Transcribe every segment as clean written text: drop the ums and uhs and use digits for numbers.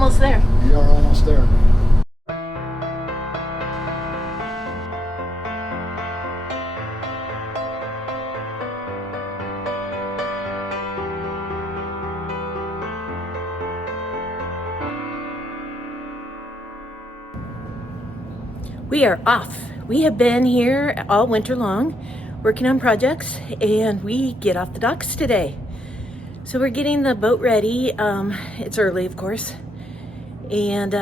almost there. We are almost there. We are off. We have been here all winter long working on projects, and we get off the docks today. So we're getting the boat ready. It's early, of course, and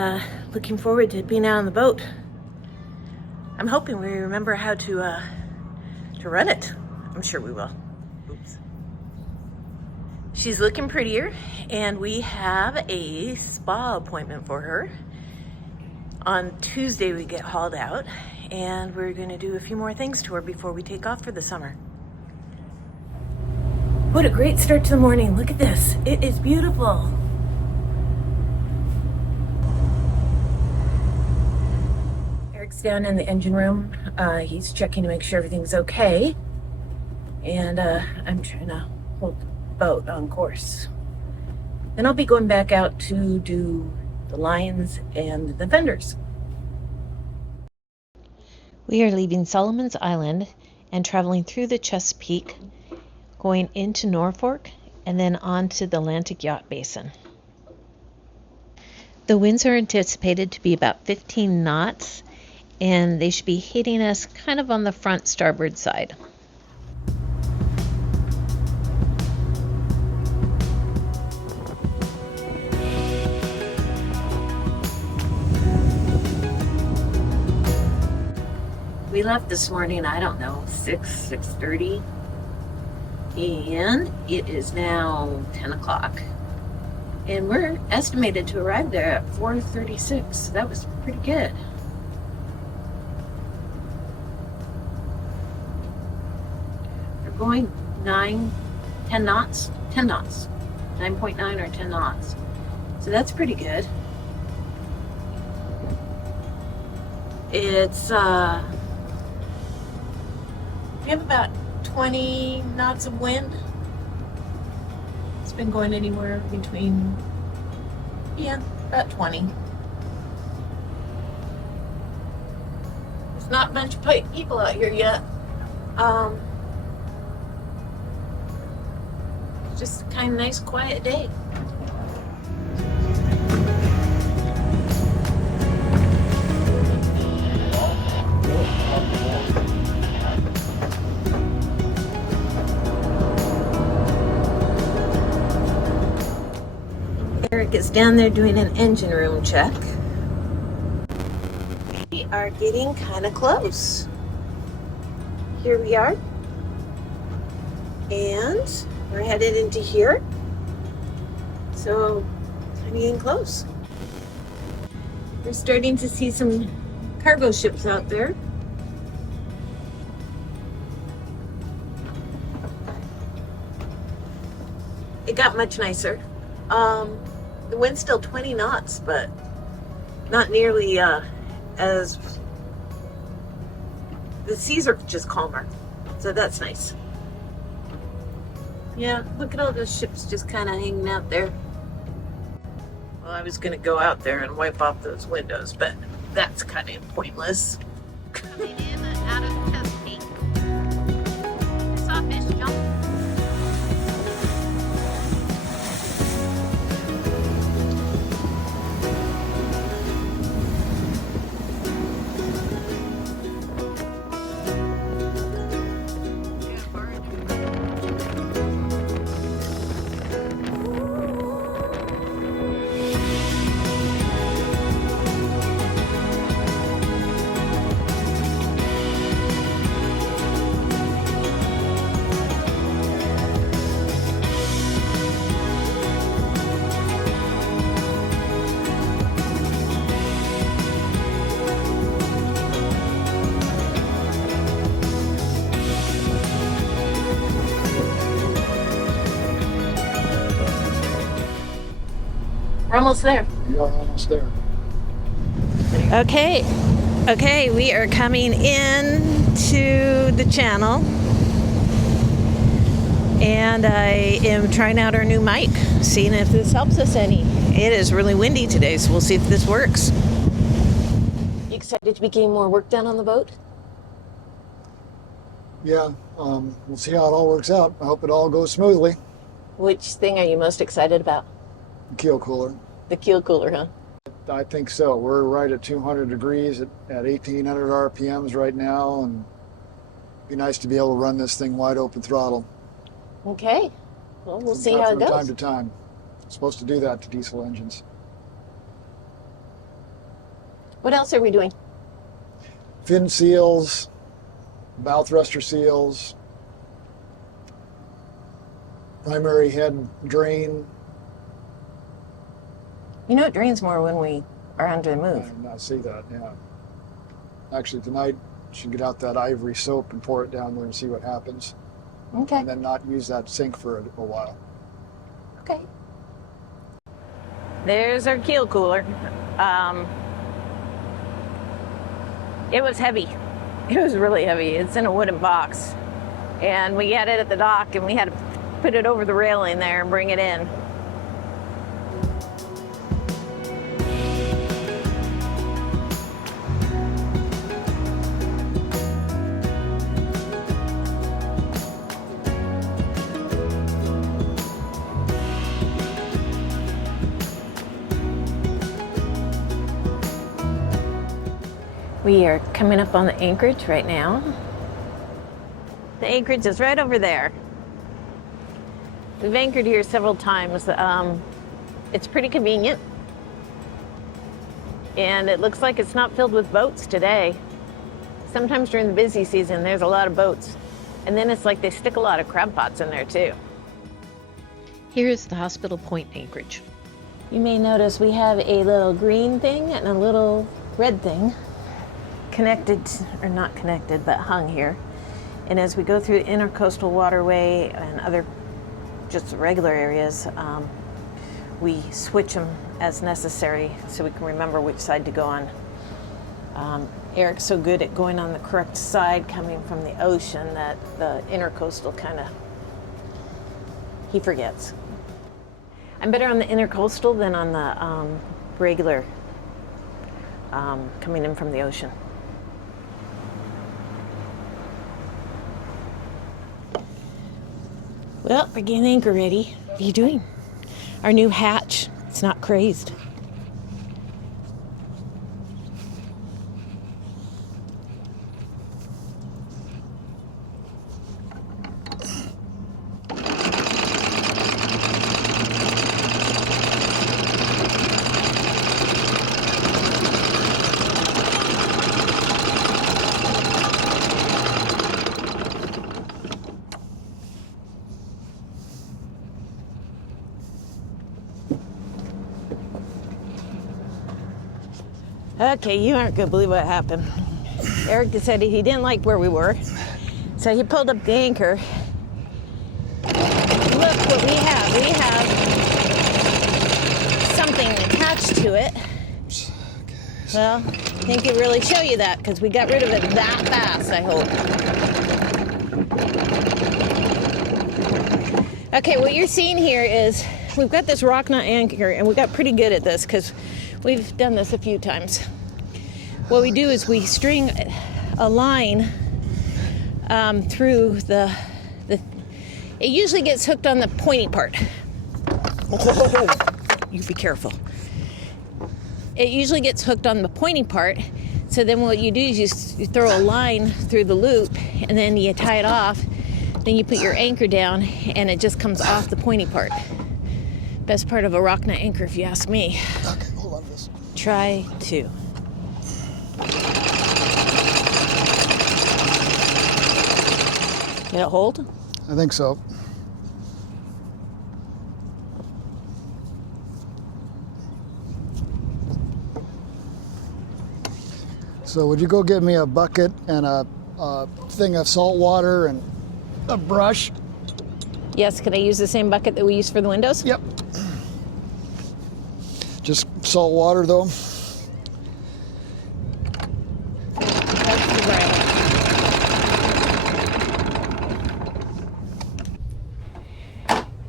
looking forward to being out on the boat. I'm hoping we remember how to run it. I'm sure we will. Oops. She's looking prettier, and we have a spa appointment for her. On Tuesday we get hauled out, and we're going to do a few more things to her before we take off for the summer. What a great start to the morning. Look at this. It is beautiful. Eric's down in the engine room. He's checking to make sure everything's okay. And I'm trying to hold the boat on course. Then I'll be going back out to do the lines and the fenders. We are leaving Solomon's Island and traveling through the Chesapeake, going into Norfolk and then on to the Atlantic Yacht Basin. The winds are anticipated to be about 15 knots, and they should be hitting us kind of on the front starboard side. We left this morning, I don't know, 6:30, and it is now 10 o'clock. And we're estimated to arrive there at 4:36, so that was pretty good. We're going 10 knots, 9.9 or 10 knots. So that's pretty good. It's, we have about 20 knots of wind. It's been going anywhere between, about 20. There's not much people out here yet. It's just kind of nice, quiet day. Eric is down there doing an engine room check. We are getting kind of close. Here we are. And we're headed into here. So, kind of getting close. We're starting to see some cargo ships out there. It got much nicer. The wind's still 20 knots, but not nearly as... The seas are just calmer, so that's nice. Yeah, look at all those ships just kind of hanging out there. Well, I was going to go out there and wipe off those windows, but that's kind of pointless. Coming in out of Chesapeake. I saw a fish jump. We're almost there. We are almost there. Okay, we are coming into the channel, and I am trying out our new mic, seeing if this helps us any. It is really windy today, so we'll see if this works. You excited to be getting more work done on the boat? Yeah, we'll see how it all works out. I hope it all goes smoothly. Which thing are you most excited about? The keel cooler. The keel cooler, huh? I think so. We're right at 200 degrees at 1,800 RPMs right now, and it'd be nice to be able to run this thing wide open throttle. Okay. Well, we'll see how it goes. From time to time. It's supposed to do that to diesel engines. What else are we doing? Fin seals, bow thruster seals, primary head drain. You know, it drains more when we are under the move. I see that, yeah. Actually, tonight, should get out that ivory soap and pour it down there and see what happens. Okay. And then not use that sink for a while. Okay. There's our keel cooler. It was heavy. It was really heavy. It's in a wooden box. And we had it at the dock, and we had to put it over the railing there and bring it in. We are coming up on the anchorage right now. The anchorage is right over there. We've anchored here several times. It's pretty convenient. And it looks like it's not filled with boats today. Sometimes during the busy season, there's a lot of boats. And then it's like they stick a lot of crab pots in there too. Here is the Hospital Point anchorage. You may notice we have a little green thing and a little red thing connected, or not connected, but hung here. And as we go through the intercoastal waterway and other just regular areas, we switch them as necessary so we can remember which side to go on. Eric's so good at going on the correct side coming from the ocean that the intercoastal he forgets. I'm better on the intercoastal than on the regular coming in from the ocean. Well, we're getting anchor ready. What are you doing? Our new hatch. It's not crazed. Okay, you aren't gonna believe what happened. Eric decided he didn't like where we were, so he pulled up the anchor. Look what we have. We have something attached to it. Well, I think it really show you that because we got rid of it that fast, I hope. Okay, what you're seeing here is we've got this rock knot anchor, and we got pretty good at this because we've done this a few times. What we do is we string a line through the. It usually gets hooked on the pointy part. You be careful. It usually gets hooked on the pointy part. So then what you do is you throw a line through the loop, and then you tie it off. Then you put your anchor down, and it just comes off the pointy part. Best part of a rock knot anchor, if you ask me. Okay, hold on to this. Try to. Did it hold? I think so. So would you go get me a bucket and a thing of salt water and a brush? Yes, can I use the same bucket that we use for the windows? Yep. Just salt water though.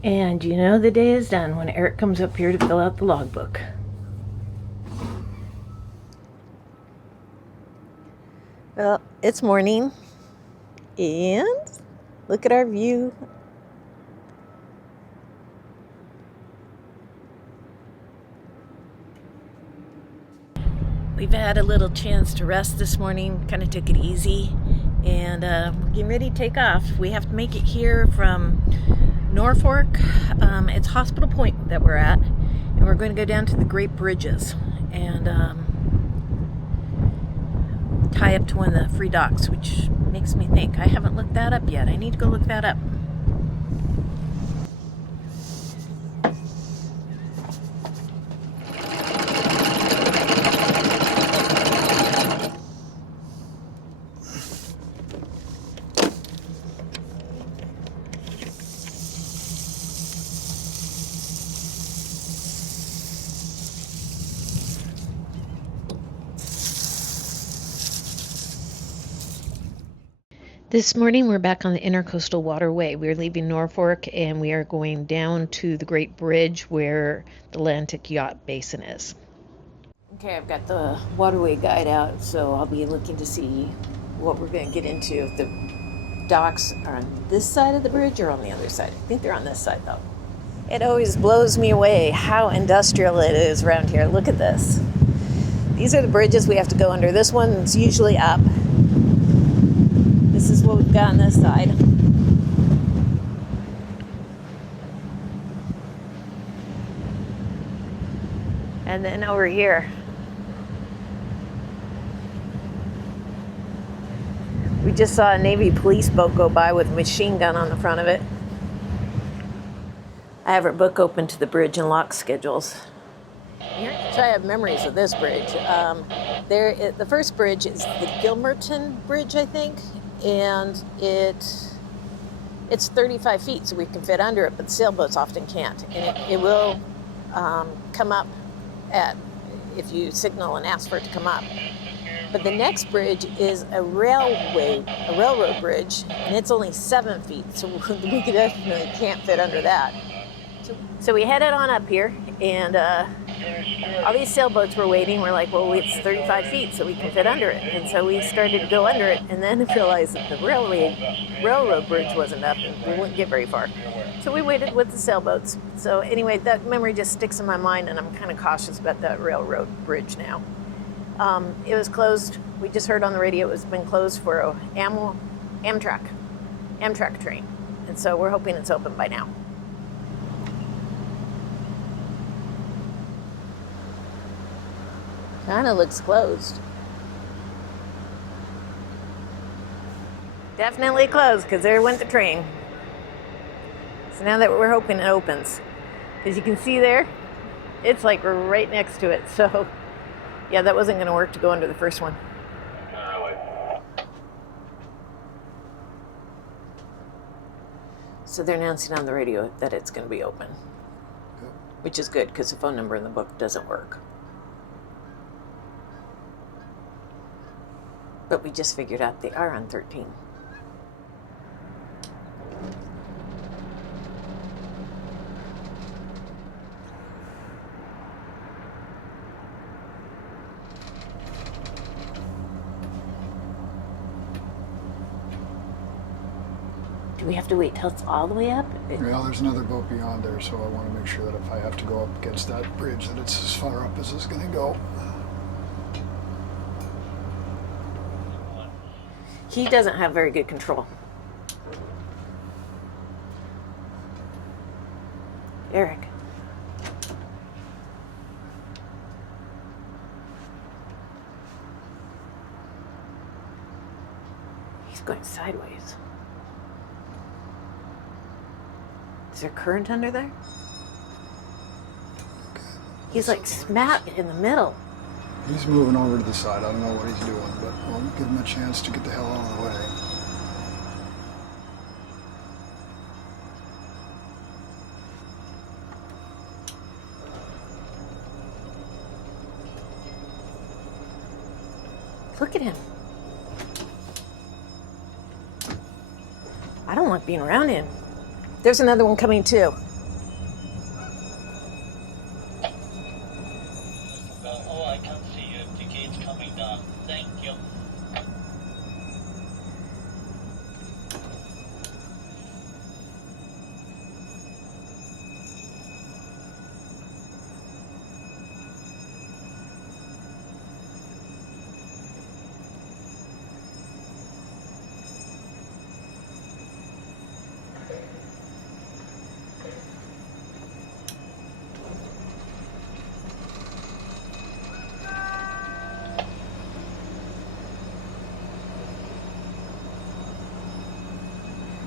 And you know the day is done when Eric comes up here to fill out the logbook. Well, it's morning, and look at our view. We've had a little chance to rest this morning, kind of took it easy, and we're getting ready to take off. We have to make it here from Norfolk. It's Hospital Point that we're at, and we're going to go down to the Great Bridges and tie up to one of the free docks, which makes me think I haven't looked that up yet. I need to go look that up. This morning we're back on the Intercoastal Waterway. We're leaving Norfolk and we are going down to the Great Bridge where the Atlantic Yacht Basin is. Okay, I've got the waterway guide out, so I'll be looking to see what we're going to get into. If the docks are on this side of the bridge or on the other side. I think they're on this side, though. It always blows me away how industrial it is around here. Look at this. These are the bridges we have to go under. This one's usually up. This is what we've got on this side. And then over here, we just saw a Navy police boat go by with a machine gun on the front of it. I have our book open to the bridge and lock schedules. So I have memories of this bridge. The first bridge is the Gilmerton Bridge, I think. And it's 35 feet, so we can fit under it, but the sailboats often can't. And it will come up if you signal and ask for it to come up. But the next bridge is a railroad bridge, and it's only 7 feet, so we definitely can't fit under that. So we headed on up here, and all these sailboats were waiting. We're like, well, it's 35 feet, so we can fit under it. And so we started to go under it, and then realized that the railroad bridge wasn't up, and we wouldn't get very far. So we waited with the sailboats. So anyway, that memory just sticks in my mind, and I'm kind of cautious about that railroad bridge now. It was closed. We just heard on the radio it's been closed for an Amtrak train. And so we're hoping it's open by now. Kind of looks closed. Definitely closed, because there went the train. So now that we're hoping it opens. As you can see there, it's like right next to it. So yeah, that wasn't going to work to go under the first one. So they're announcing on the radio that it's going to be open. Which is good, because the phone number in the book doesn't work. But we just figured out they are on 13. Do we have to wait till it's all the way up? Well, there's another boat beyond there, so I want to make sure that if I have to go up against that bridge, that it's as far up as it's going to go. He doesn't have very good control. Eric. He's going sideways. Is there current under there? He's like smack in the middle. He's moving over to the side. I don't know what he's doing, but we'll give him a chance to get the hell out of the way. Look at him. I don't like being around him. There's another one coming too. Oh, I can see you. The gate's coming down. Thank you.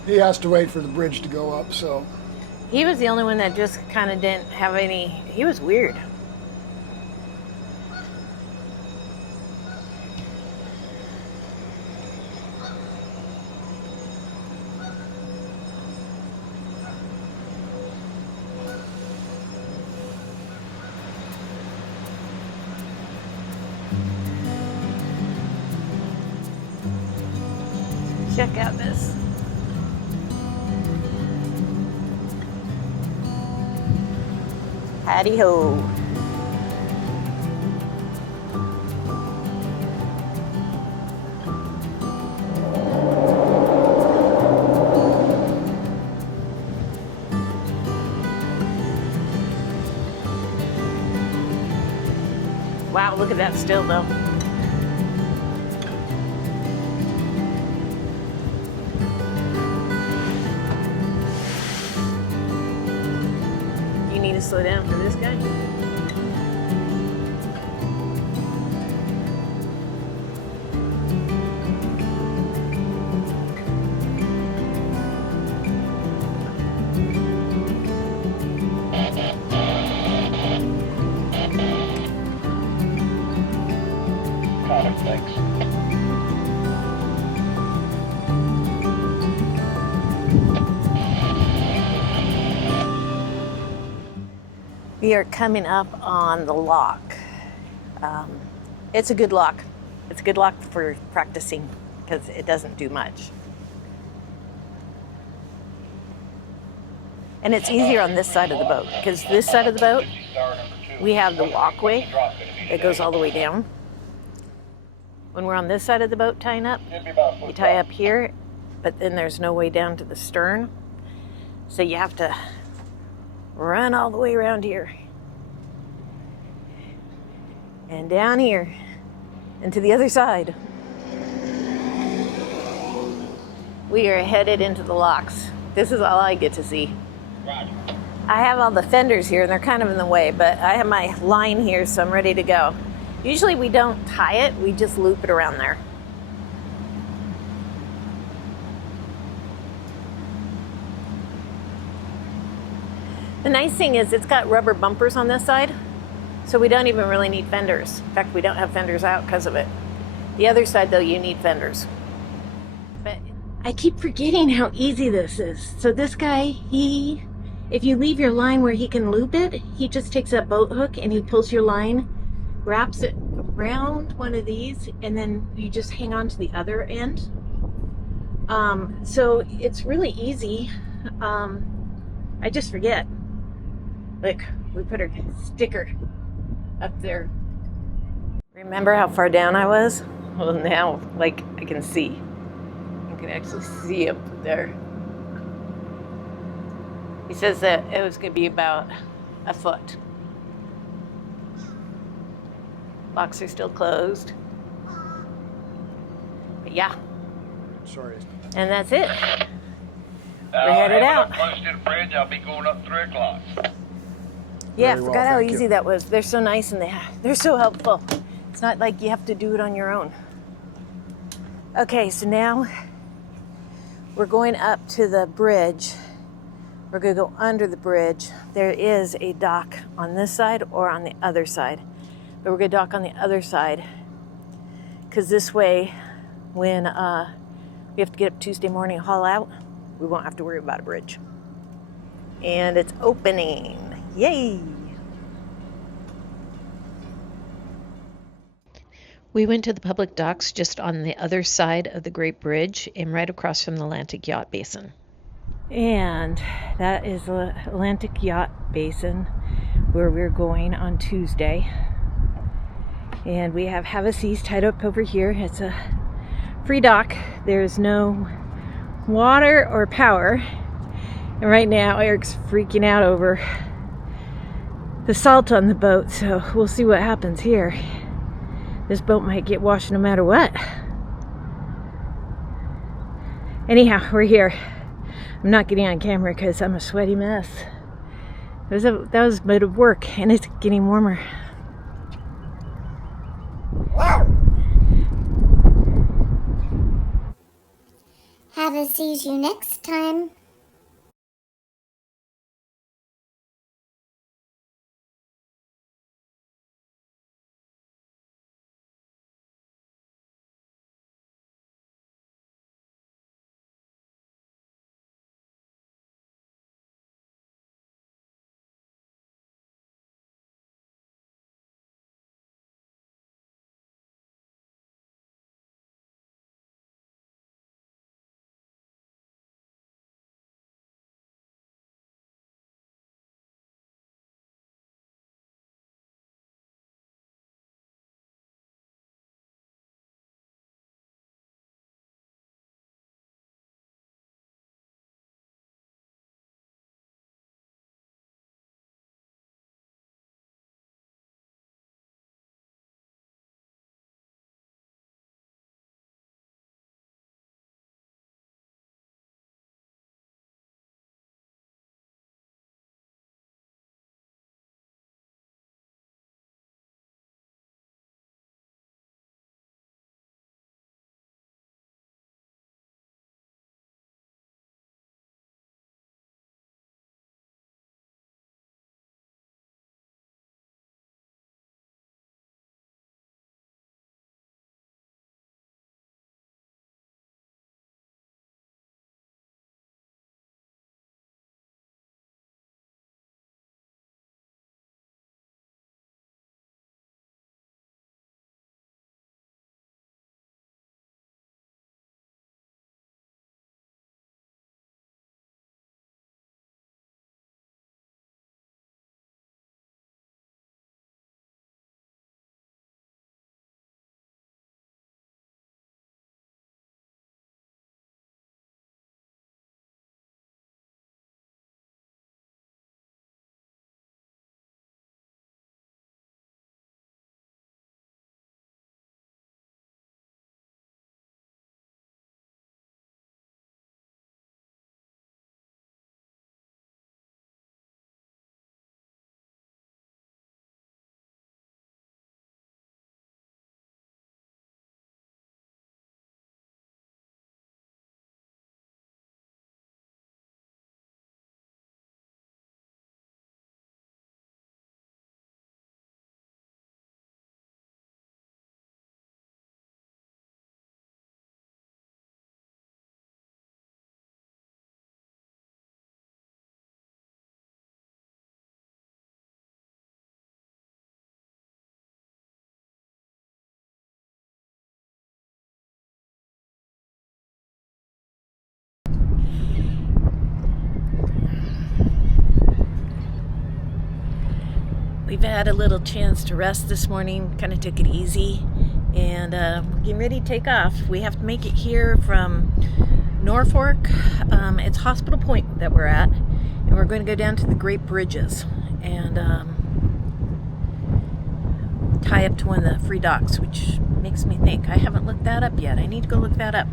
He has to wait for the bridge to go up, so. He was the only one that just kind of didn't have any. He was weird. Check out this. Howdy ho. Wow, look at that still though. You need to slow down for this guy. Thanks. We are coming up on the lock. It's a good lock. It's a good lock for practicing because it doesn't do much. And it's easier on this side of the boat because this side of the boat, we have the walkway that goes all the way down. When we're on this side of the boat tying up, you tie up here, but then there's no way down to the stern. So you have to run all the way around here. And down here, and to the other side. We are headed into the locks. This is all I get to see. I have all the fenders here, and they're kind of in the way, but I have my line here, so I'm ready to go. Usually we don't tie it, we just loop it around there. The nice thing is it's got rubber bumpers on this side, so we don't even really need fenders. In fact, we don't have fenders out because of it. The other side though, you need fenders. But I keep forgetting how easy this is. So this guy, if you leave your line where he can loop it, he just takes that boat hook and he pulls your line, wraps it around one of these, and then you just hang on to the other end. So it's really easy. I just forget. Look, we put our sticker up there. Remember how far down I was? Well, now, like, I can see. You can actually see up there. He says that it was going to be about a foot. Locks are still closed. But yeah. Sorry. And that's it. We're headed out. Close to the bridge, I'll be going up 3 o'clock. Yeah, I Very well, forgot how thank easy you. that was. They're so nice and they're so helpful. It's not like you have to do it on your own. Okay, so now we're going up to the bridge. We're going to go under the bridge. There is a dock on this side or on the other side. But we're going to dock on the other side because this way, when we have to get up Tuesday morning and haul out, we won't have to worry about a bridge. And it's opening. Yay! We went to the public docks just on the other side of the Great Bridge and right across from the Atlantic Yacht Basin. And that is the Atlantic Yacht Basin where we're going on Tuesday. And we have Havaseas tied up over here. It's a free dock. There's no water or power. And right now Eric's freaking out over the salt on the boat, so we'll see what happens here. This boat might get washed no matter what. Anyhow, we're here. I'm not getting on camera because I'm a sweaty mess. That was a bit of work, and it's getting warmer. Have a see you next time. We've had a little chance to rest this morning, kind of took it easy, and we're getting ready to take off. We have to make it here from Norfolk. It's Hospital Point that we're at, and we're going to go down to the Great Bridges and tie up to one of the free docks, which makes me think I haven't looked that up yet. I need to go look that up.